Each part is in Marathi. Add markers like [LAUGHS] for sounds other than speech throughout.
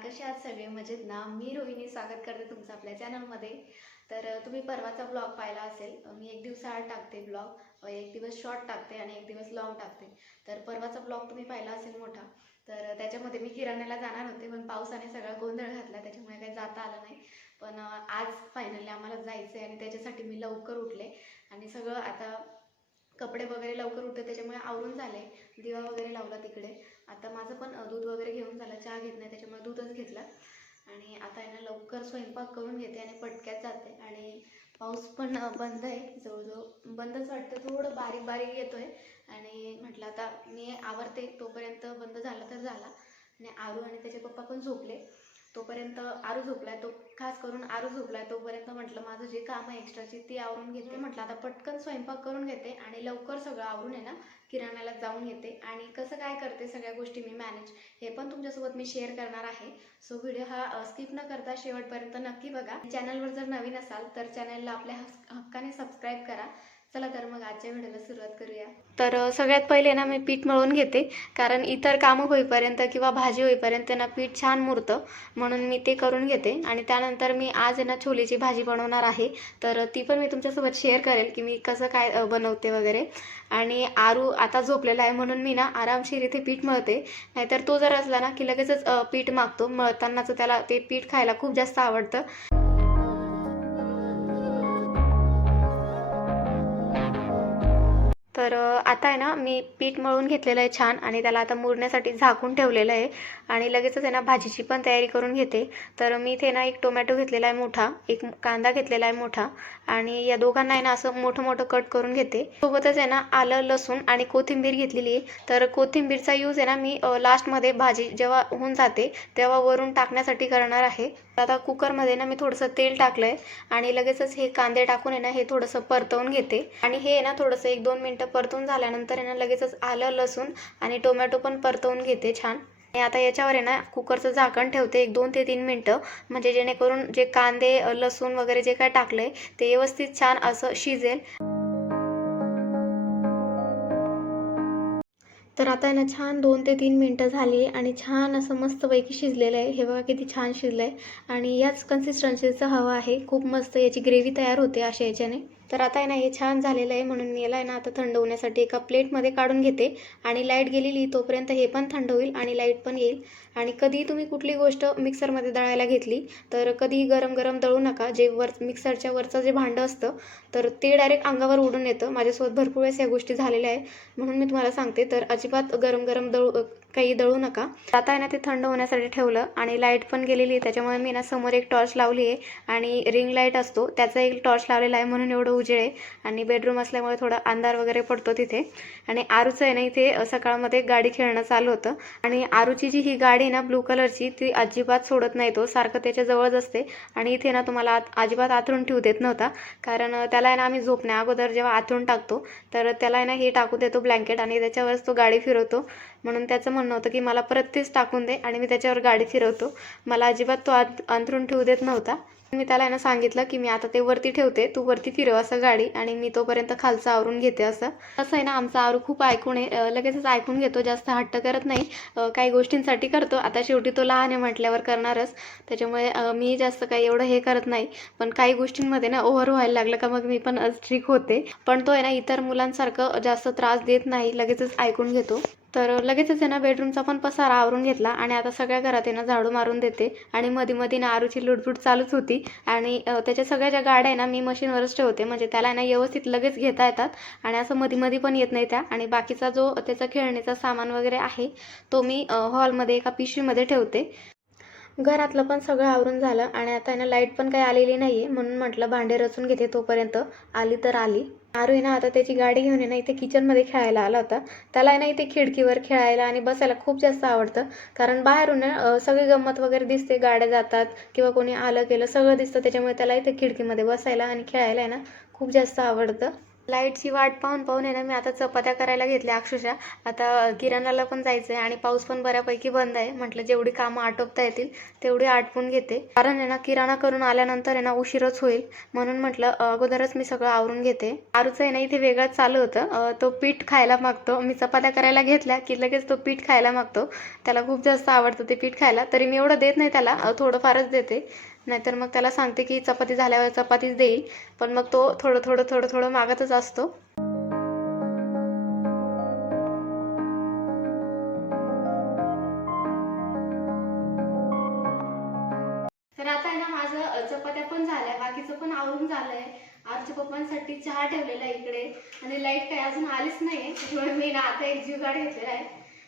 कशी कसे आहात सगळे मजेत ना? मी रोहिणी स्वागत करते तुमचं आपल्या चॅनलमध्ये तर तुम्ही परवाचा ब्लॉग पाहिला असेल. मी एक दिवस आड टाकते ब्लॉग एक दिवस शॉर्ट टाकते आणि एक दिवस लॉंग टाकते. तर परवाचा ब्लॉग तुम्ही पाहिला असेल मोठा. तर त्याच्यामध्ये मी किराण्याला जाणार होते पण पावसाने सगळा गोंधळ घातला त्याच्यामुळे काही जाता आलं नाही. पण आज फायनली आम्हाला जायचं आहे आणि त्याच्यासाठी मी लवकर उठले. आणि सगळं आता कपडे वगैरे लवकर उठते त्याच्यामुळे आवरून झाले. दिवा वगैरे लावला तिकडे. आता माझं पण दूध वगैरे घेऊन झालं चहा घेत नाही त्याच्यामुळे दूधच घेतला. आणि आता आहे ना लवकर स्वयंपाक करून घेते आणि पटक्यात जाते. आणि पाऊस पण बंद आहे जवळजवळ बंदच वाटतं थोडं बारीक बारीक येतो आहे आणि म्हटलं आता मी आवरते तोपर्यंत बंद झाला तर झाला. आणि आरू आणि त्याचे पप्पा पण झोपले. तोपर्यंत आरू झोपलाय तो खास करून आरू झोपलाय तोपर्यंत म्हटलं माझं जे काम आहे एक्स्ट्राची ती आवरून घेते. म्हटलं आता पटकन स्वयंपाक करून घेते आणि लवकर सगळं आवरून आहे ना किराण्याला जाऊन येते. आणि कसं काय करते सगळ्या गोष्टी मी मॅनेज हे पण तुमच्यासोबत मी शेअर करणार आहे. सो व्हिडिओ हा स्किप न करता शेवटपर्यंत नक्की बघा. चॅनलवर जर नवीन असाल तर चॅनलला आपल्या हक्काने सबस्क्राईब करा. चला तर मग आजच्या व्हिडिओला सुरुवात करूया. तर सगळ्यात पहिले ना मी पीठ मळून घेते. कारण इतर कामं होईपर्यंत किंवा भाजी होईपर्यंत ना पीठ छान मुरतं. म्हणून मी ते करून घेते. आणि त्यानंतर मी आज आहे ना छोलेची भाजी बनवणार आहे. तर ती पण मी तुमच्यासोबत शेअर करेल की मी कसं काय बनवते वगैरे. आणि आरू आता झोपलेला आहे म्हणून मी ना आरामशीर इथे पीठ मळते. नाहीतर तो जर असला ना की लगेचच पीठ मागतो. मळतानाचं त्याला ते पीठ खायला खूप जास्त आवडतं. तर आता आहे ना मी पीठ मळून घेतलेलं आहे छान आणि त्याला आता मुरण्यासाठी झाकून ठेवलेलं आहे आणि लगेचच आहे ना भाजीची पण तयारी करून घेते. तर मी इथे ना एक टोमॅटो घेतलेला आहे मोठा एक कांदा घेतलेला आहे मोठा आणि या दोघांना आहे ना असं मोठं मोठं कट करून घेते. सोबतच आहे ना आलं लसूण आणि कोथिंबीर घेतलेली आहे. तर कोथिंबीरचा यूज आहे ना मी लास्टमध्ये भाजी जेव्हा होऊन जाते तेव्हा वरून टाकण्यासाठी करणार आहे. आता कुकरमध्ये ना मी थोडंसं तेल टाकलं आहे आणि लगेचच हे कांदे टाकून आहे ना हे थोडंसं परतवून घेते. आणि हे आहे ना थोडंसं एक दोन मिनटं परतवून झाल्यानंतर आहे ना लगेचच आलं लसूण आणि टोमॅटो पण परतवून घेते छान. आणि आता याच्यावर आहे ना कुकरचं झाकण ठेवते एक दोन ते तीन मिनटं. म्हणजे जेणेकरून जे कांदे लसूण वगैरे जे काय टाकलं आहे ते व्यवस्थित छान असं शिजेल. तर आता आहे ना छान दोन ते तीन मिनटं झाली आणि छान असं मस्तपैकी शिजलेलं आहे. हे बघा किती छान शिजलं आहे आणि याच कन्सिस्टन्सीचं हवं आहे. खूप मस्त याची ग्रेव्ही तयार होते अशा याच्याने. तर आता आहे ना हे छान झालेलं आहे. म्हणून मी याला आहे ना आता थंड होण्यासाठी एका प्लेटमध्ये काढून घेते. आणि लाइट गेलेली तोपर्यंत हे पण थंड होईल आणि लाइट पण येईल. आणि कधी तुम्ही कुठली गोष्ट मिक्सरमध्ये दळायला घेतली तर कधीही गरम गरम दळू नका. जे वर मिक्सरच्या वरचं जे भांडं असतं तर ते डायरेक्ट अंगावर उडून येतं. माझ्यासोबत भरपूर वेळेस या गोष्टी झालेल्या आहे म्हणून मी तुम्हाला सांगते तर अजिबात गरम गरम दळू काही दळू नका. आता आहे ना ते थंड होण्यासाठी ठेवलं आणि लाइट पण गेलेली आहे. त्याच्यामुळे मी ना समोर एक टॉर्च लावली आहे आणि रिंग लाइट असतो. त्याचा एक टॉर्च लावलेला आहे म्हणून एवढं उजेड आहे. आणि बेडरूम असल्यामुळे थोडा अंधार वगैरे पडतो तिथे. आणि आरूचं आहे ना इथे सकाळमध्ये गाडी खेळणं चालू होतं. आणि आरूची जी ही गाडी आहे ना ब्लू कलरची ती अजिबात सोडत नाही तो. सारखं त्याच्या जवळच असते. आणि इथे ना तुम्हाला अजिबात आथरून ठेवू देत नव्हता. कारण त्याला आहे ना आम्ही झोपण्या अगोदर जेव्हा आथरून टाकतो तर त्याला आहे ना हे टाकू देतो ब्लँकेट आणि त्याच्यावरच तो गाडी फिरवतो. म्हणून त्याचं म्हणणं होतं की मला परत तेच टाकून दे आणि मी त्याच्यावर गाडी फिरवतो. मला अजिबात तो आत अंथरून ठेवू देत नव्हता. मी त्याला आहे ना सांगितलं की मी आता ते वरती ठेवते तू वरती फिरव असं गाडी आणि मी तोपर्यंत खालचं आवरून घेते असं. असं आहे ना आमचा आरू खूप ऐकून आहे लगेचच ऐकून घेतो जास्त हट्ट करत नाही. काही गोष्टींसाठी करतो. आता शेवटी तो लहान आहे म्हटल्यावर करणारच. त्याच्यामुळे मी जास्त काही एवढं हे करत नाही. पण काही गोष्टींमध्ये ना ओव्हर व्हायला लागलं का मग मी पण स्ट्रिक होते. पण तो आहे ना इतर मुलांसारखं जास्त त्रास देत नाही लगेचच ऐकून घेतो. तर लगेचच आहे ना बेडरूमचा पण पसारा आवरून घेतला आणि आता सगळ्या घरात आहे ना झाडू मारून देते. आणि मध्ये मध्ये ना आरूची लुडबुड चालूच होती. आणि त्याच्या सगळ्या ज्या गाड्या आहे ना मी मशीनवरच ठेवते. म्हणजे त्याला ना व्यवस्थित लगेच घेता येतात. आणि असं मध्ये मध्ये पण येत नाही त्या. आणि बाकीचा जो त्याचा खेळणीचा सामान वगैरे आहे तो मी हॉलमध्ये एका पिशवीमध्ये ठेवते. घरातलं पण सगळं आवरून झालं आणि आता यानं ना लाइट पण काही आलेली नाही आहे म्हणून म्हटलं भांडे रचून घेते तोपर्यंत. आली तर आली. आरू आहे ना आता त्याची गाडी घेऊन आहे ना इथे किचनमध्ये खेळायला आला होता. त्याला आहे ना इथे खिडकीवर खेळायला आणि बसायला खूप जास्त आवडतं. कारण बाहेरून सगळी गंमत वगैरे दिसते गाड्या जातात किंवा कोणी आलं गेलं सगळं दिसतं. त्याच्यामुळे त्याला इथे खिडकीमध्ये बसायला आणि खेळायला आहे ना खूप जास्त आवडतं. लाईटची वाट पाहून पाहून आहे ना मी आता चपात्या करायला घेतल्या अक्षरशः. आता किराणाला पण जायचं आहे आणि पाऊस पण बऱ्यापैकी बंद आहे. म्हटलं जेवढी कामं आटोपता येतील तेवढी आटपून घेते. कारण आहे ना किराणा करून आल्यानंतर आहे ना उशीरच होईल. म्हणून म्हटलं अगोदरच मी सगळं आवरून घेते. आरूचं आहे ना इथे वेगळंच चालू होतं. तो पीठ खायला मागतो. मी चपात्या करायला घेतल्या की लगेच तो पीठ खायला मागतो. त्याला खूप जास्त आवडतं ते पीठ खायला. तरी मी एवढं देत नाही त्याला. थोडंफारच देते. नाहीतर मग त्याला सांगते की चपाती झाल्यावर चपातीच देईल पण मग तो थोडं थोडं थोडं थोडं मागतच असतो. तर आता आहे ना माझं चपात्या पण झाल्या बाकीचं पण आवरून झालंय. आमच्या पप्पांसाठी चहा ठेवलेला आहे इकडे आणि लाइट काही अजून आलीच नाही त्यामुळे मी ना आता एक जुगाड घेतलेला आहे.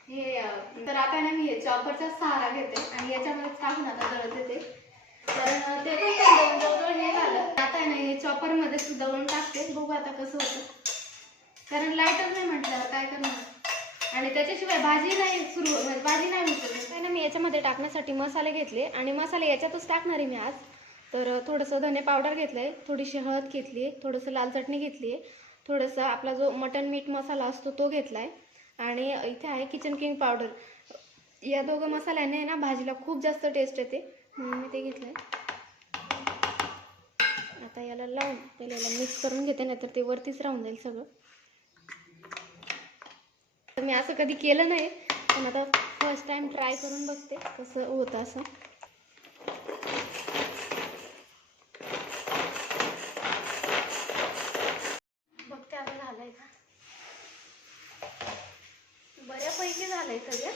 हे तर आता ना मी चॉपरचा सहारा घेते आणि याच्यामध्ये टाकून आता दळत येते. कारण ते पण जवळजवळ हे झालं. आता नाही हे चॉपरमध्ये दळून टाकते. बघू आता कसं होतं. कारण लाईटच नाही म्हटलं काय करणार? आणि त्याच्याशिवाय भाजी नाही सुरू म्हणजे भाजी नाही होत काय ना मी याच्यामध्ये टाकण्यासाठी मसाले घेतले. आणि मसाले याच्यातच टाकणार आहे मी आज. तर थोडंसं धने पावडर घेतलं आहे थोडीशी हळद घेतली आहे थोडंसं लाल चटणी घेतली आहे थोडंसं आपला जो मटन मीठ मसाला असतो तो घेतला आहे आणि इथे आहे किचन किंग पावडर या दोघं मसाल्याने ना भाजीला खूप जास्त टेस्ट येते. म्हणून मी ते घेतलं आहे आता याला लावून पहिले याला मिक्स करून घेते नाहीतर ते वरतीच राहून जाईल सगळं. तर मी असं कधी केलं नाही पण आता फर्स्ट टाइम ट्राय करून बघते कसं होतं असं. बघते आता झालंय का? बऱ्यापैकी झालंय सगळं.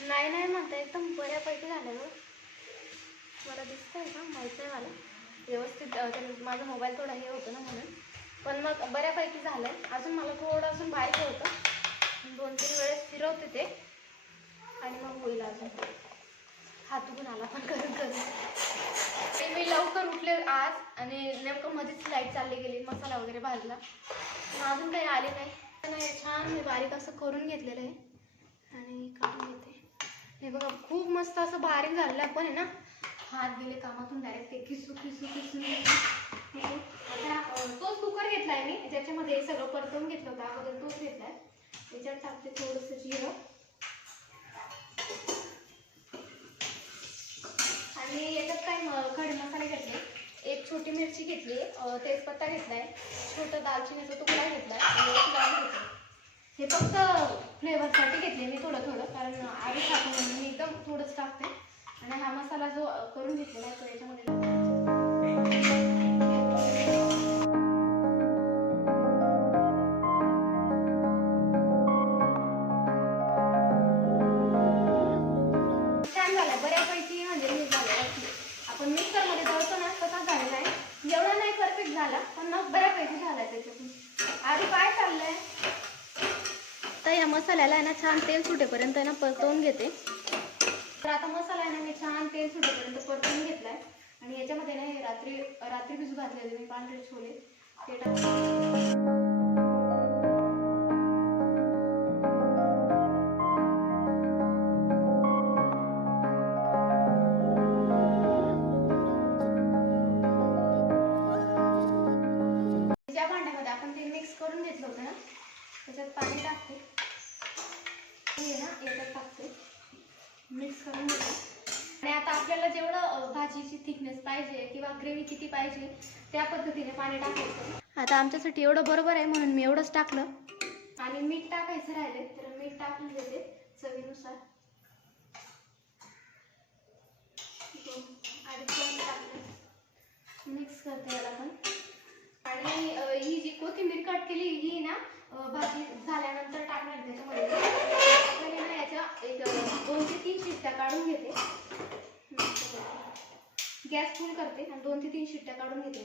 नाही नाही म्हणता एकदम बऱ्यापैकी झालंय बघ. मला दिसतंय का? माहीत नाही मला. व्यवस्थित माझा मोबाईल थोडा हे होतं ना म्हणून. पण मग बऱ्यापैकी झालं. आहे अजून मला थोडं अजून बारीक होतं. दोन तीन वेळेस फिरवते ते. आणि मग होईल अजून. हात दुखून आला पण करून करून ते मी लवकर उठले आज आणि नेमकं मध्येच लाइट चालली गेली मसाला वगैरे भाजला. अजून काही आले नाही. नाही छान मी बारीक असं करून घेतलेलं आहे. आणि काढून घेते. हे बघा खूप मस्त असं बारीक झालेलं आहे पण आहे ना. हात गेले कामातून डायरेक्ट ते किसू किसू किसू. आता तोच कुकर घेतलाय मी. ज्याच्यामध्ये सगळं परतवून घेतलं होतं. अगोदर तोच घेतलाय. त्याच्यात टाकते थोडंसं जिरं. आणि याच्यात काय म- खडे मसाले घेतले. एक छोटी मिरची घेतली. तेजपत्ता घेतलाय. छोटा दालचिनीचा तुकडा घेतलाय. हे फक्त फ्लेवरसाठी घेतले मी थोडं थोडं. कारण आधी टाकून मी एकदम थोडंच टाकते. आणि हा मसाला जो करून घेतलेला आहे तो याच्यामध्ये छान बऱ्यापैकी म्हणजे झालं. आपण मिक्सरमध्ये ना झालेला आहे. नाही परफेक्ट झाला पण मग बऱ्यापैकी झालाय त्याच्यातून. आधी काय चाललंय? तर या मसाल्याला आहे ना छान तेल सुटेपर्यंत आहे ना परतवून घेते. तर आता मसाला छान तेल सुटेपर्यंत परतून घेतलाय. आणि याच्यामध्ये ना हे रात्री रात्री भिजू घातलेले मी पांढरे छोले. ते टाक. जेवढं भाजीची थिकनेस पाहिजे किंवा ग्रेव्ही किती पाहिजे त्या पद्धतीने पाणी टाकायचं. आता आमच्यासाठी एवढं बरोबर आहे म्हणून मी एवढंच टाकलं. आणि मीठ टाकायचं राहिले तर मीठ टाकून घेते चवीनुसार. मिक्स करते याला पण. आणि ही जी कोथिंबीर कट केली ही ना भाजी झाल्यानंतर टाकणार त्याच्यामध्ये. याच्या एक दोन ते तीन शिट्ट्या काढून घेते. गॅस फुल करते आणि दोन ते तीन शिट्ट्या काढून घेते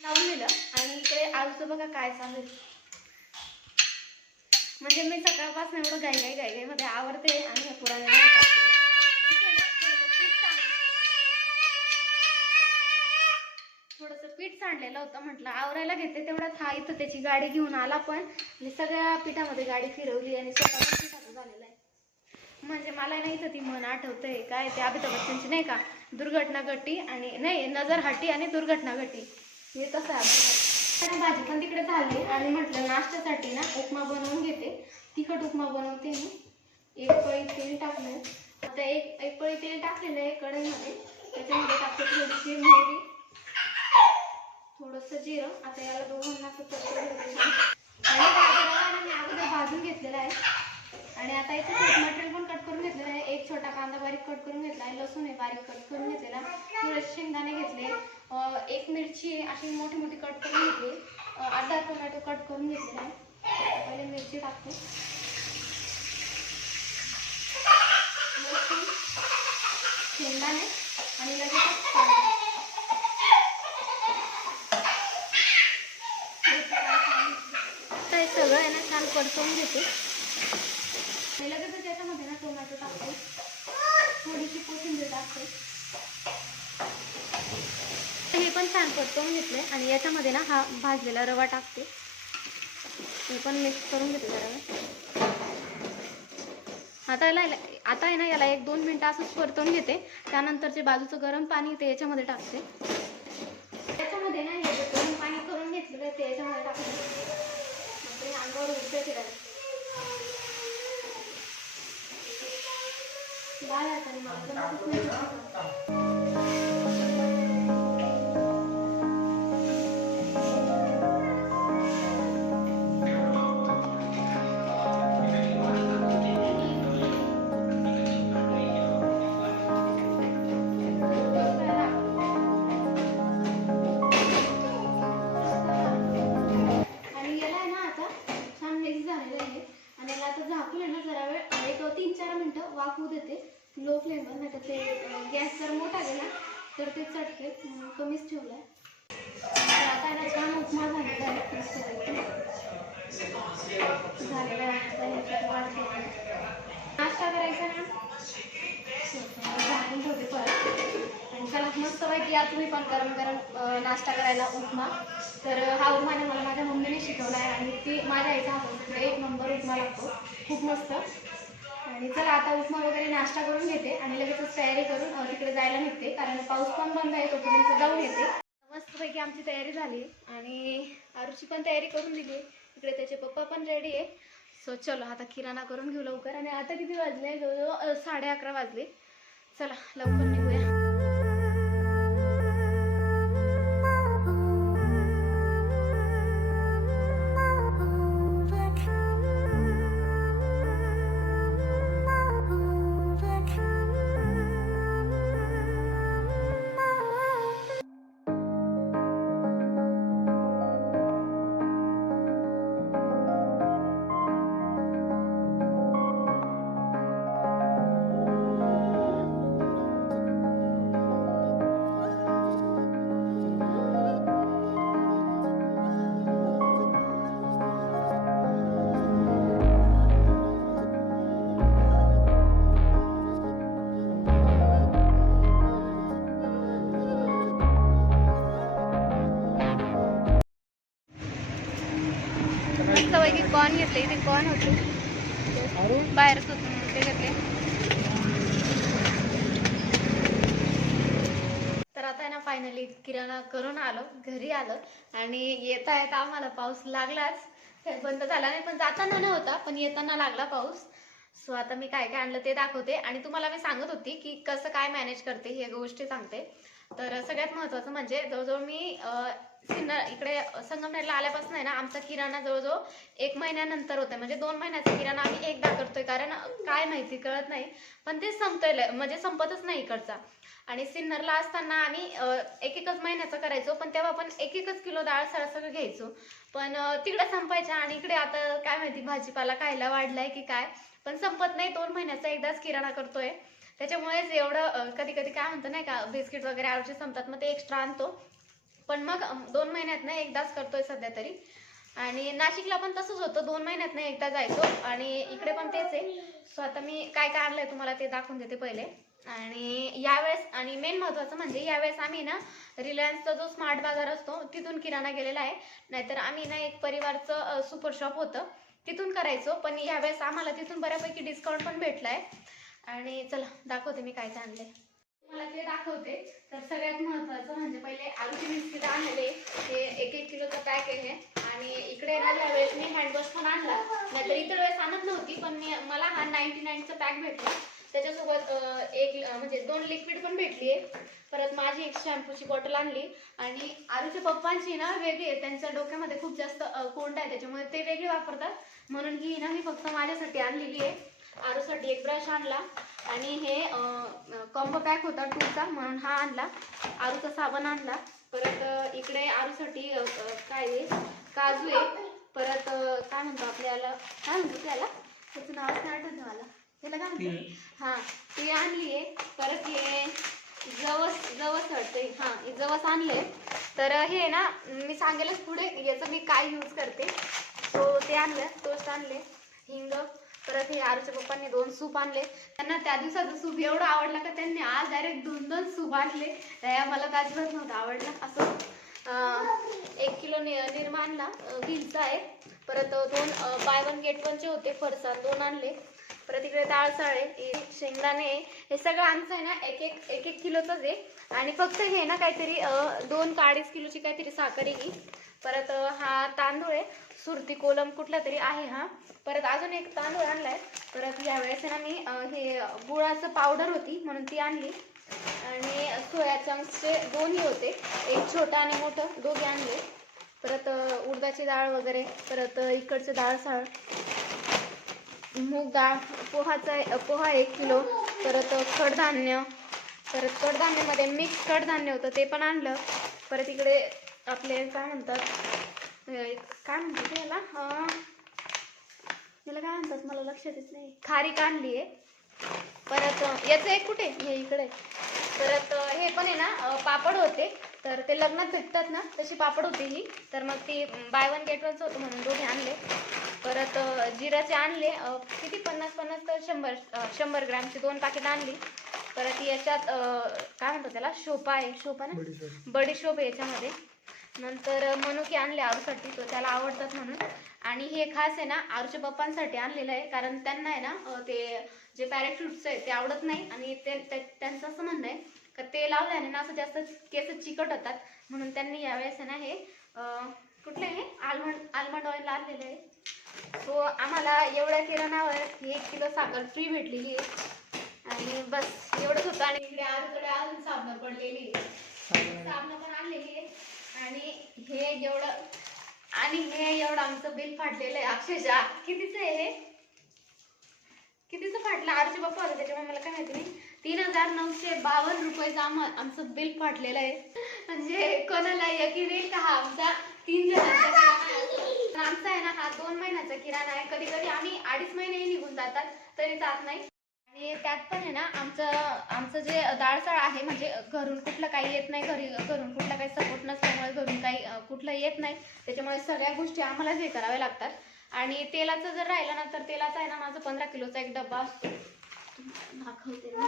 लावून दिलं आणि इकडे आजचं बघा काय चालू म्हणजे मी सकाळपासून एवढं गाई गाई गाई गाईमध्ये आवडते आणि पुराण थोडंसं पीठ सांडलेलं होतं म्हटलं आवरायला घेते तेवढ्यात हा इथं त्याची गाडी घेऊन आला पण मी सगळ्या पिठामध्ये गाडी फिरवली आणि स्वतः पिठाचं झालेलं आहे. म्हणजे मला नाही तर ती मन आठवतंय. काय ते अमिताभ बच्चनची नाही का? दुर्घटना घटी आणि नाही नजर हटी आणि दुर्घटना घटी. हे तसं आहे. भाजी पण तिकडे झाली आणि म्हटलं नाश्त्यासाठी ना उपमा बनवून घेते. तिखट उपमा बनवते मी. एक पळी तेल टाकलं आता एक एक पळी तेल टाकलेलं आहे कढईमध्ये. त्याच्यामध्ये टाकते थोडीशी मोहरी. थोडंसं जिरं. आता याला दोघांना आणि मी अगोदर भाजून घेतलेला आहे. आणि आता इथे मटेरियल पण कट करून घेतलेलं आहे एक छोटा कांदा बारीक कट करून घेतला लसूण आहे बारीक कट करून घेतलेला. थोडेसे शेंगदाणे घेतले. एक मिरची अशी मोठी मोठी कट करून घेतली. अर्धा टोमॅटो कट करून घेतलेला आहे. पहिले मिरची टाकते. लसूण शेंगदाणे आणि लगेच सगळं आहे ना छान परतवून घेते आणि लगेचच याच्यामध्ये ना टोमॅटो टाकते थोडीशी कोथिंबीर टाकते हे पण छान परतवून घेतले आणि याच्यामध्ये ना हा भाजलेला रवा टाकते. हे पण मिक्स करून घेते जरा. आता याला आता आहे ना याला एक दोन मिनटं असंच परतवून घेते. त्यानंतर जे बाजूचं गरम पाणी ते याच्यामध्ये टाकते. त्याच्यामध्ये ना हे गरम पाणी करून घेतलेलं आहे ते याच्यामध्ये टाकते. अंगावर उडते फिरायला. मला तुम्ही पण गरम गरम नाश्ता करायला उपमा तर हा उपमाने मला माझ्या मम्मीने शिकवला आहे आणि ती माझ्या आईचा हात एक नंबर उपमा लागतो खूप मस्त. आणि चला आता उपमा वगैरे नाश्ता करून घेते आणि लगेचच तयारी करून तिकडे जायला निघते. कारण पाऊस पण बंद आहे तोपर्यंत जाऊन येते. मस्तपैकी आमची तयारी झाली आणि आरुची पण तयारी करून दिली. इकडे त्याचे पप्पा पण रेडी आहे सो चलो आता किराणा करून घेऊ लवकर. आणि आता किती वाजले? जवळजवळ साडे अकरा वाजले. चला लवकर निघूया. कोण होते? बाहेरच होतं म्हणून ते घेतले. तर आता आहे ना फायनली किराणा करून आलो घरी आलो. आणि येता येता आम्हाला पाऊस लागलाच. बंद झाला नाही पण जाताना नव्हता पण येताना लागला पाऊस. सो आता मी काय काय आणलं ते दाखवते. आणि तुम्हाला मी सांगत होती की कसं काय मॅनेज करते हे गोष्टी सांगते. तर सगळ्यात महत्त्वाचं म्हणजे जवळजवळ मी सिन्नर इकडे संगमनेरला आल्यापासून आहे ना आमचा किराणा जवळजवळ एक महिन्यानंतर होता म्हणजे दोन महिन्याचा किराणा आम्ही एकदा करतोय कारण काय माहिती कळत नाही. पण ते संपतोय म्हणजे संपतच नाही इकडचा. आणि सिन्नरला असताना आम्ही एक एकच महिन्याचा करायचो पण तेव्हा पण एक एकच किलो डाळ सगळं घ्यायचो. पण तिकडे संपायच्या आणि इकडे आता काय माहिती भाजीपाला खायला वाढलाय की काय. पण संपत नाही दोन महिन्याचा एकदाच किराणा करतोय. त्याच्यामुळेच एवढं कधी कधी काय म्हणतो नाही का बिस्किट वगैरे आवडचे संपतात मग ते एक्स्ट्रा आणतो. पण मग दोन महिन्यात ना एकदाच करतोय सध्या तरी. आणि नाशिकला पण तसंच होतं. दोन महिन्यात ना एकदा जायचो. आणि इकडे पण तेच आहे. सो आता मी काय काय आणलंय तुम्हाला ते दाखवून देते पहिले. आणि यावेळेस आणि मेन महत्वाचं म्हणजे यावेळेस आम्ही ना रिलायन्सचा जो स्मार्ट बाजार असतो तिथून किराणा गेलेला आहे. नाहीतर आम्ही ना एक परिवारचं सुपर शॉप होतं. तिथून करायचो. पण यावेळेस आम्हाला तिथून बऱ्यापैकी डिस्काउंट पण भेटला आहे आणि चला दाखवते मी काय काय आणलंय. मला ते दाखवते तर सगळ्यात महत्वाचं म्हणजे पहिले आलूचे बिस्किट आणले हे एक एक किलोचं पॅक आहे आणि इकडे ना ज्या वेळेस मी हँडवॉश पण आणला नाहीतर इतर वेळेस आणत नव्हती पण मी मला हा नाईन्टी नाईनचं पॅक भेटला. त्याच्यासोबत एक म्हणजे दोन लिक्विड पण भेटली आहे परत माझी एक शॅम्पूची बॉटल आणली. आणि आलूच्या पप्पांची ना वेगळी आहे. त्यांच्या डोक्यामध्ये खूप जास्त कोंड आहे त्याच्यामुळे ते वेगळे वापरतात. म्हणून ही ना मी फक्त माझ्यासाठी आणलेली आहे. आरूसाठी एक ब्रश आणला आणि हे कॉम्बो पॅक होता टूचा म्हणून हा आणला. आरूचा साबण आणला. परत इकडे आरूसाठी काय आहे? काजू आहे. परत काय म्हणतो आपल्याला काय म्हणतो त्याला त्याचं नावच नाही आठवत मला. त्याला काय म्हणतो? हा ती आणली आहे. परत हे जवस जवस वाटते हा हे जवस आणले. तर हे ना मी सांगेलच पुढे. याचं मी काय यूज करते. तो ते आणलं. टोस्ट आणले. हिंग परत हे आरूच्या पप्पांनी दोन सूप आणले. त्यांना त्या दिवसाचं सूप एवढं आवडलं का त्यांनी आज डायरेक्ट दोन दोन सूप आणले. मला तर अजिबात नव्हतं आवडलं. असं एक किलो नि निरमा आणला. अं, आहे. परत दोन बाय वन गेट वनचे होते. फरसाण दोन आणले. परत इकडे डाळसाळे शेंगदाणे हे सगळं आमचं आहे ना एक एक एक एक किलोचंच आहे. आणि फक्त हे ना काहीतरी दोन का अडीच किलोची काहीतरी साखर आहे ही. परत हा तांदूळ आहे. सुरती कोलम कुठला तरी आहे हा. परत अजून एक तांदूळ आणलाय. परत यावेळेस आहे ना मी हे गुळाचं पावडर होती म्हणून ती आणली. आणि सोया चंक्सचे दोन्ही होते. एक छोटा आणि मोठं दोघे आणले. परत उडदाची डाळ वगैरे परत इकडचं डाळ साळ. मूग डाळ पोहाचा पोहा एक किलो. परत कडधान्य. परत कडधान्यामध्ये मिक्स कडधान्य होतं ते पण आणलं. परत इकडे आपले काय म्हणतात काय म्हणतात ते याला याला काय म्हणतात? मला लक्षात येत नाही. खारीक आणली आहे. परत याचं एक कुठे? हे इकडे. परत हे पण आहे ना पापड होते. तर ते लग्नात भेटतात ना तशी पापड होती ही. तर मग ती बाय वन गेट वनचं होतं म्हणून दोघे आणले. परत जिराचे आणले. किती? पन्नास पन्नास तर शंभर शंभर ग्रॅमची दोन पाकिट आणली. परत याच्यात काय म्हणतात त्याला? शोपा आहे. शोपा ना? बडीशोप आहे याच्यामध्ये. नंतर मनुके आणले आरूसाठी तो त्याला आवडतात म्हणून. आणि हे खास आहे ना आरूच्या पप्पांसाठी आणलेलं आहे कारण त्यांना आहे ना ते जे पॅरेफ्रुट्स आहे ते आवडत नाही. आणि ते त्यांचं असं म्हणणं आहे का ते लावल्याने ना असं जास्त केस चिकट होतात. म्हणून त्यांनी यावेळेस आहे ना हे अं, कुठलं आहे आल्मंड आल्मंड ऑइल आणलेलं आहे. सो आम्हाला एवढ्या किराणावर ही एक किलो साखर फ्री भेटलेली आहे आणि बस एवढंच होतं. आणि इकडे आरूकडे अजून साबण पडलेली आहे. साबण पण आणलेली आहे. आणि हे एवढं आणि हे एवढं आमचं बिल फाटलेलं आहे अक्षरशः. कितीचं आहे हे? कितीचं फाटलं? आरचे बाप्पा होते त्याच्यामुळे मला काय माहिती नाही. तीन हजार नऊशे बावन्न रुपयेचं आम आमचं बिल फाटलेलं आहे. म्हणजे कोणाला यकीन येईल का हा आमचा? तीन जणांचा आमचा आहे ना हा दोन महिन्याचा किराणा आहे. कधी कधी आम्ही अडीच महिनेही निघून जातात तरी जात नाही. आणि त्यात पण आहे ना आमचं आमचं जे डाळसाळ आहे म्हणजे घरून कुठलं काही येत नाही घरी घरून कुठला काही सपोर्ट नसल्यामुळे घरून काही कुठलं येत नाही. त्याच्यामुळे सगळ्या गोष्टी आम्हालाच हे कराव्या लागतात. आणि तेलाचं जर राहिलं ना तर तेलाचा आहे ना माझा पंधरा किलोचा एक डब्बा असतो. दाखवते मी.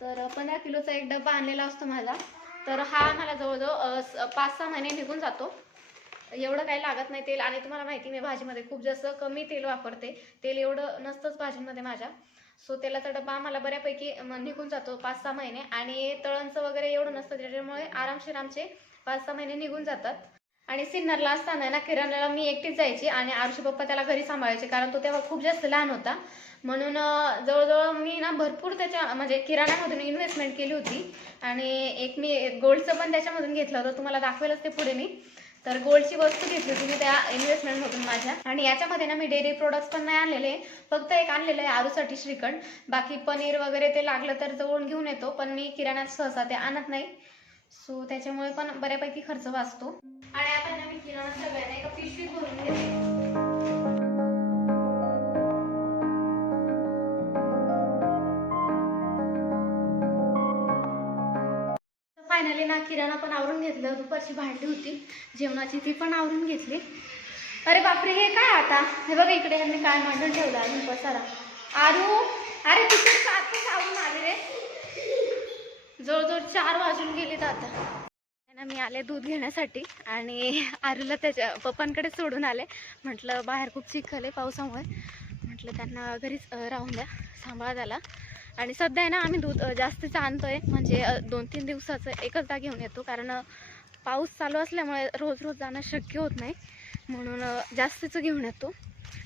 तर पंधरा किलोचा एक डब्बा आणलेला असतो माझा. तर हा आम्हाला जवळजवळ पाच सहा महिने निघून जातो. एवढं काही लागत नाही तेल. आणि तुम्हाला माहिती मी भाजीमध्ये खूप जास्त कमी तेल वापरते. तेल एवढं नसतंच भाजीमध्ये माझ्या. सो तेलाचा डब्बा आम्हाला बऱ्यापैकी निघून जातो पाच सहा महिने. आणि तळणचं वगैरे एवढं नसतं त्याच्यामुळे आरामशीर आमचे पाच सहा महिने निघून जातात. आणि सिन्नरला असताना ना किराण्याला मी एकटीच जायची आणि आरुषी पप्पा त्याला घरी सांभाळायचे कारण तो तेव्हा खूप जास्त लहान होता. म्हणून जवळजवळ मी ना भरपूर त्याच्या म्हणजे किराणामधून इन्व्हेस्टमेंट केली होती. आणि एक मी गोल्डचं पण त्याच्यामधून घेतलं होतं. तुम्हाला दाखवेलच ते पुढे मी. तर गोल्डची वस्तू घेतली होती मी त्या इन्व्हेस्टमेंटमधून माझ्या. आणि याच्यामध्ये ना मी डेअरी प्रोडक्ट्स पण नाही आणलेले. फक्त एक आणलेलं आहे आरूसाठी श्रीखंड. बाकी पनीर वगैरे ते लागलं तर जवळून घेऊन येतो पण मी किराण्यात सहसा ते आणत नाही. सो त्याच्यामुळे पण बऱ्यापैकी खर्च वाचतो. आणि आता ना मी किराणा सगळ्यांना एका पिशवीत भरून घेते फायनली ना किराणा पण आवरून घेतलं. दुपारची भांडी होती. जेवणाची ती पण आवरून घेतली. अरे बापरे हे काय आता? हे बघा इकडे ह्यांनी काय मांडून ठेवलं अजून पसारा आरू अरे तिथे सातच आवरून आले रे. जवळजवळ चार वाजून गेलेत आता. मी आले दूध घेण्यासाठी आणि आरूला त्याच्या पप्पांकडे सोडून आले. म्हटलं बाहेर खूप चिखल आहे पावसामुळे. म्हटलं त्यांना घरीच राहून द्या. सांभाळा त्याला. आणि सध्या आहे ना आम्ही दूध जास्तीचं जास्तीचं आणतोय. म्हणजे दोन तीन दिवसाचं एकचदा घेऊन येतो. कारण पाऊस चालू असल्यामुळे रोज रोज जाणं शक्य होत नाही. म्हणून जास्तीचं घेऊन येतो.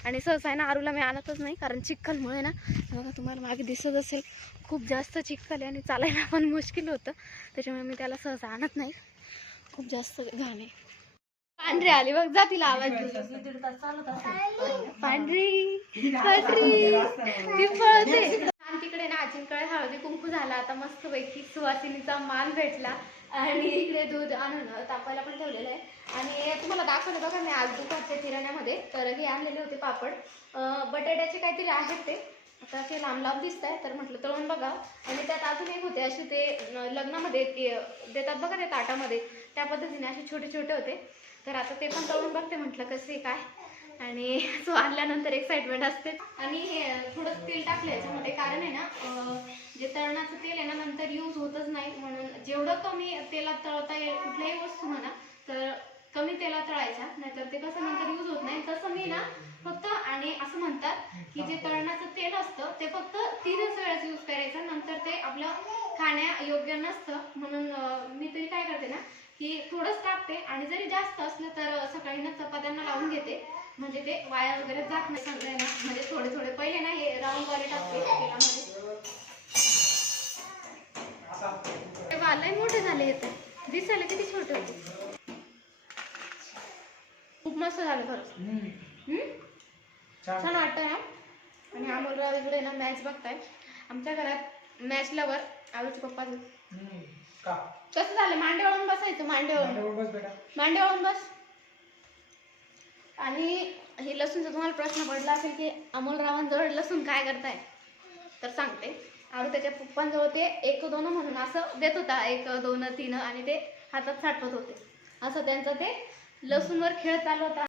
आणि सहसा आहे ना आरूला मी आणतच नाही. कारण चिखलमुळे ना बघा तुम्हाला मागे दिसत असेल खूप जास्त चिखल आहे आणि चालायला पण मुश्किल होतं. त्याच्यामुळे मी त्याला सहसा आणत नाही. खूप जास्त घाण आहे. पांढरी आली बघ जा तिला आवाज पांढरी पांढरी. ती पळते. आणि तिकडे ना आजींकडे हळदी कुंकू झाला आता मस्त पैकी सुवासिनीचा मान भेटला. आणि इकडे दूध आणून तापायला पण ठेवलेलं आहे. आणि तुम्हाला दाखवलं बघा मी आज दुपारच्या किराण्यामध्ये तर हे आणलेले होते पापड. बटाट्याचे काहीतरी आहेत ते. आता असे लांब लांब दिसत आहे तर म्हटलं तळून बघा. आणि त्यात अजून एक होते असे ते लग्नामध्ये देतात बघा ते ताटामध्ये. त्या पद्धतीने असे छोटे छोटे होते. तर आता ते पण तळून बघते म्हटलं कसे काय? आणि [LAUGHS] तो आणल्यानंतर एक्साइटमेंट असते. आणि हे थोडं तेल टाकलं याच्यामध्ये कारण आहे ना जे तळणाचं तेल आहे ना नंतर यूज होतच नाही. म्हणून जेवढं कमी तेलात तळता येईल कुठल्याही वस्तू म्हणा तर कमी तेलात तळायच्या. नाहीतर ते कसं नंतर यूज होत नाही. तसं मी ना फक्त आणि असं म्हणतात की जे तळणाचं तेल असतं ते फक्त तीनच वेळेस यूज करायचं. नंतर ते आपलं खाण्या योग्य नसतं. म्हणून मी तरी काय करते ना की थोडंच टाकते. आणि जरी जास्त असलं तर सकाळी ना चपात्यांना लावून घेते. म्हणजे ते वाया वगैरे जात नाही सगळे ना म्हणजे थोडे थोडे पहिले ना हे राऊंड वाले टाकते तेलामध्ये वालही मोठे झाले येते दिसायला किती छोटे होते. खूप मस्त झालं खरंच? छान. वाटतं ना आणि अमोलराव इकडे ना मॅच बघताय. आमच्या घरात मॅच लवर आलूचे पप्पा कसं झालं? मांडे वळून बसायचं मांडे वळून मांडे वळून बस. आणि हे लसूणचा तुम्हाला प्रश्न पडला असेल की अमोल रावांजवळ लसूण काय करताय तर सांगते. आणि त्याच्या पप्पांजवळ ते एक दोन म्हणून असं देत होता. एक दोन तीन आणि ते हातात साठवत होते. असं त्यांचं ते लसूणवर खेळ चालू होता.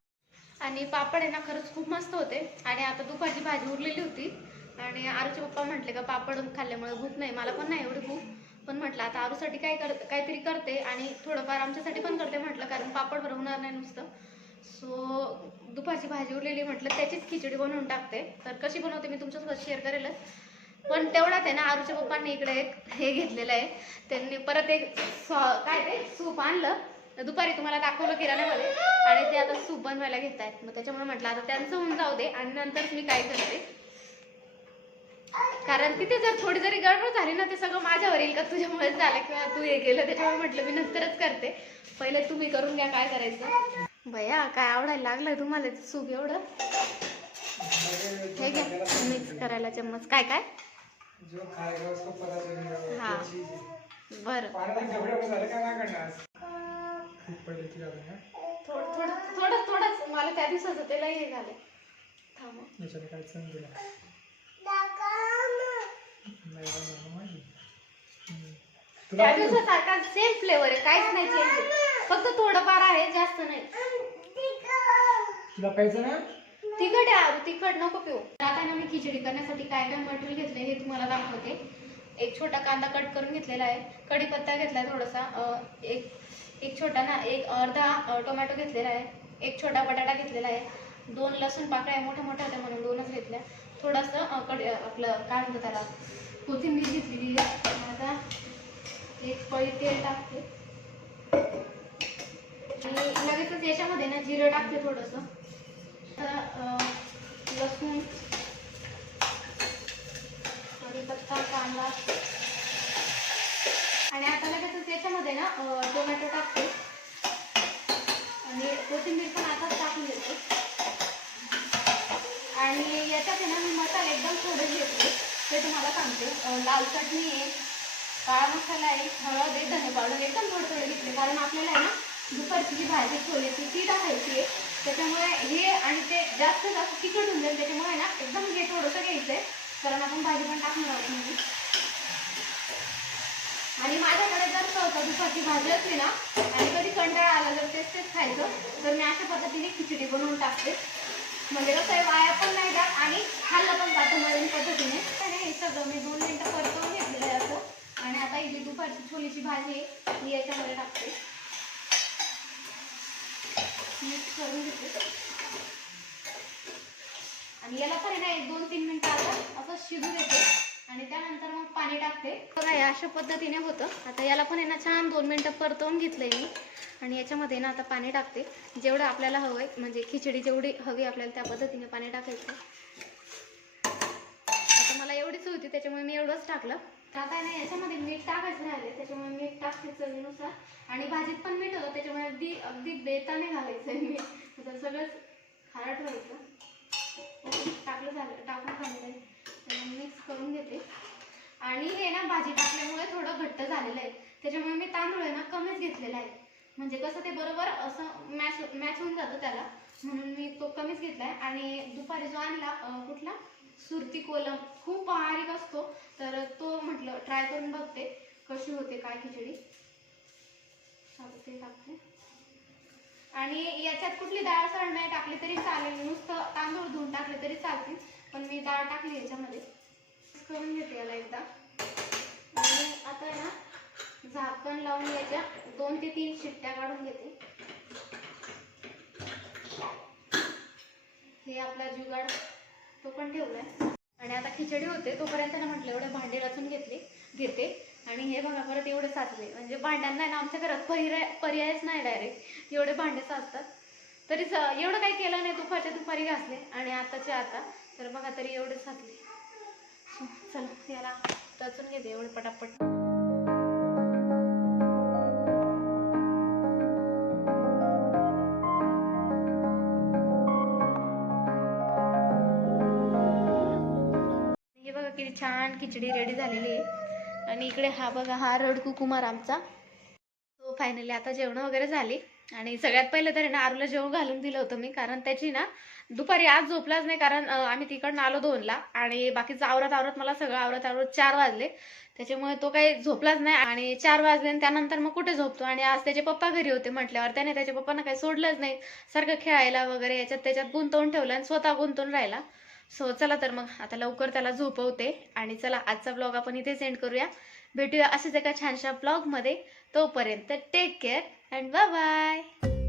आणि पापड आहे ना खरंच खूप मस्त होते. आणि आता दुपारची भाजी उरलेली होती. आणि आरूचे पप्पा म्हटले का पापड खाल्ल्यामुळे भूक नाही. मला पण नाही एवढी भूक. पण म्हटलं आता आरूसाठी काय कर काहीतरी करते आणि थोडंफार आमच्यासाठी पण करते म्हटलं कारण पापड भरवणार नाही नुसतं. सो दुपारची भाजी उरलेली म्हटलं त्याचीच खिचडी बनवून टाकते. तर कशी बनवते मी तुमच्यासोबत शेअर करेलच. पण तेवढ्यात आहे ना आरूच्या पप्पांनी इकडे एक हे घेतलेलं आहे. त्यांनी परत एक सॉ- काय ते सूप आणलं. दुपारी तुम्हाला दाखवलं किराण्यामध्ये. आणि ते आता सूप बनवायला घेत आहेत मग त्याच्यामुळे म्हटलं आता त्यांचं होऊन जाऊ दे. आणि नंतर मी काय करते? कारण तिथे जर थोडी जरी गडबड झाली ना ते सगळं माझ्यावर येईल का? तुझ्यामुळेच झालं. किंवा तू हे केलं त्याच्यामुळे म्हटलं मी नंतरच करते. पहिले तुम्ही करून घ्या काय करायचं. भैया काय आवडायला लागलंय तुम्हाला ते सूप एवढं? हे घ्या मिक्स करायला चम्मच. काय काय? हाँ. बरं. थोडं थोडं थोडं थोडंच. मला त्या दिवसाचं त्याला हे झालं. थांब. त्या दिवसासारखा सेम फ्लेवर आहे. काहीच नाही चेंज फक्त थोडंफार आहे जास्त नाही. तुला प्यायचं ना तिखट आहे आरू तिखट नको पिऊ. आता ना मी खिचडी करण्यासाठी काय काय मटेरियल घेतलंय हे तुम्हाला दाखवते. एक छोटा कांदा कट करून घेतलेला आहे. कढीपत्ता घेतलाय थोडासा. अं, एक एक छोटा ना एक अर्धा टोमॅटो घेतलेला आहे. एक छोटा बटाटा घेतलेला आहे. दोन लसूण पाकळ्या मोठ्या मोठ्या होत्या म्हणून दोनच घेतल्या. थोडंसं कढी आपलं काय म्हणतात त्याला? कोथिंबीर घेतलेली आहे. आता एक पळी तेल टाकते. आणि लगेचच याच्यामध्ये ना जिरं टाकते थोडंसं. तर लसूण कढीपत्ता कांदा. आणि आता लगेचच याच्यामध्ये ना टोमॅटो टाकते. आणि कोथिंबीर पण आताच टाकून देते. आणि याच्यात आहे ना मी मसाले एकदम थोडे घेतले ते तुम्हाला सांगते. लाल चटणी आहे काळा मसाला आहे हळद आहे धने पावडर एकदम थोडं थोडे घेतले. कारण आपल्याला आहे ना दुपारची जी भाजी छोलेची ती टाकायची आहे त्याच्यामुळे हे आणि ते जास्त जास्त तिखट होऊन जाईल त्याच्यामुळे ना एकदम हे थोडंसं घ्यायचं आहे कारण आपण भाजी पण टाकणार आहोत म्हणजे आणि माझ्याकडे जर होतं दुपारची भाजी असली ना आणि कधी कंटाळा आला जर तेच तेच खायचं तर मी अशा पद्धतीने खिचडी बनवून टाकते. म्हणजे कसं आहे वाया पण नाही जात आणि खाल्लं पण जातं नवीन पद्धतीने. तर हे सगळं मी दोन मिनटं परतवून घेतलेलं आहे असं. आणि आता ही जी दुपारची छोलीची भाजी आहे ही याच्यामध्ये टाकते. मिक्स करून घेते. आणि याला पण आहे ना एक दोन तीन मिनटं आता असं शिजू देते. आणि त्यानंतर मग पाणी टाकते. बघा या अशा पद्धतीने होतं. आता याला पण आहे ना छान दोन मिनटं परतवून घेतलंय मी. आणि याच्यामध्ये ना आता पाणी टाकते. जेवढं आपल्याला हवंय म्हणजे खिचडी जेवढी हवी आपल्याला त्या पद्धतीने पाणी टाकायचं. आता मला एवढीच होती त्याच्यामुळे मी एवढंच टाकलं. तर नाही आहे ना याच्यामध्ये मीठ टाकायचं राहिले त्याच्यामुळे मीठ टाकते चवीनुसार. आणि भाजीत पण मीठ होतं त्याच्यामुळे अगदी अगदी बेताने घालायचं आहे मीठ तर सगळंच खारट व्हायचं. टाकलं झालं टाकून झालेलं आहे मिक्स करून घेते. आणि हे ना भाजी टाकल्यामुळे थोडं घट्ट झालेलं आहे. त्याच्यामुळे मी तांदूळ आहे ना कमीच घेतलेला आहे. म्हणजे कसं ते बरोबर असं मॅच मॅच होऊन जातं त्याला. म्हणून मी तो कमीच घेतला आहे आणि दुपारी जो आणला कुठला? सुरती कोलम खूप बारीक असतो. तर तो म्हटलं ट्राय करून बघते कशी होते काय खिचडी. टाकते. आणि याच्यात कुठली डाळ सर नाही टाकली तरी चालेल. नुसतं तांदूळ धुवून टाकले तरी चालतील. पण मी डाळ टाकली याच्यामध्ये. करून घेते याला एकदा. आणि आता ना झाकण लावून याच्या दोन ते तीन शिट्ट्या काढून घेते. हे आपला जुगाड. तो पण ठेवलाय. आणि आता खिचडी होते तोपर्यंत ना म्हटलं एवढं भांडे रचून घेतले घेते. आणि हे बघा परत एवढे साचले म्हणजे भांड्यांना ना आमच्या घरात पर्याय पर्यायच नाही डायरेक्ट एवढे भांडे साचतात. तरी एवढं काही केलं नाही दुपारच्या दुपारी घासले. आणि आताच्या आता तर बघा तरी एवढे साचले चला याला रचून घेते एवढे पटापट. हे छान खिचडी रेडी झालेली आहे. आणि इकडे हा बघा हा रडकू कुमार आमचा. तो फायनली आता जेवण वगैरे झाली. आणि सगळ्यात पहिले तरी ना आरूला जेवण घालून दिलं होतं मी कारण त्याची ना दुपारी आज झोपलाच नाही कारण आम्ही तिकडनं आलो दोनला. आणि बाकीचं आवरत आवरत मला सगळं आवरत आवरत चार वाजले. त्याच्यामुळे तो काही झोपलाच नाही. आणि चार वाजले आणि त्यानंतर मग कुठे झोपतो? आणि आज त्याचे पप्पा घरी होते म्हटल्यावर त्याने त्याच्या पप्पांना काही सोडलंच नाही. सारखं खेळायला वगैरे याच्यात त्याच्यात गुंतवून ठेवलं आणि स्वतः गुंतवून राहिला. सो चला तर मग आता लवकर त्याला झोपवते आणि चला आजचा ब्लॉग आपण इथे सेंड करूया. भेटूया असेच एका छानशा ब्लॉगमध्ये तोपर्यंत take care and bye bye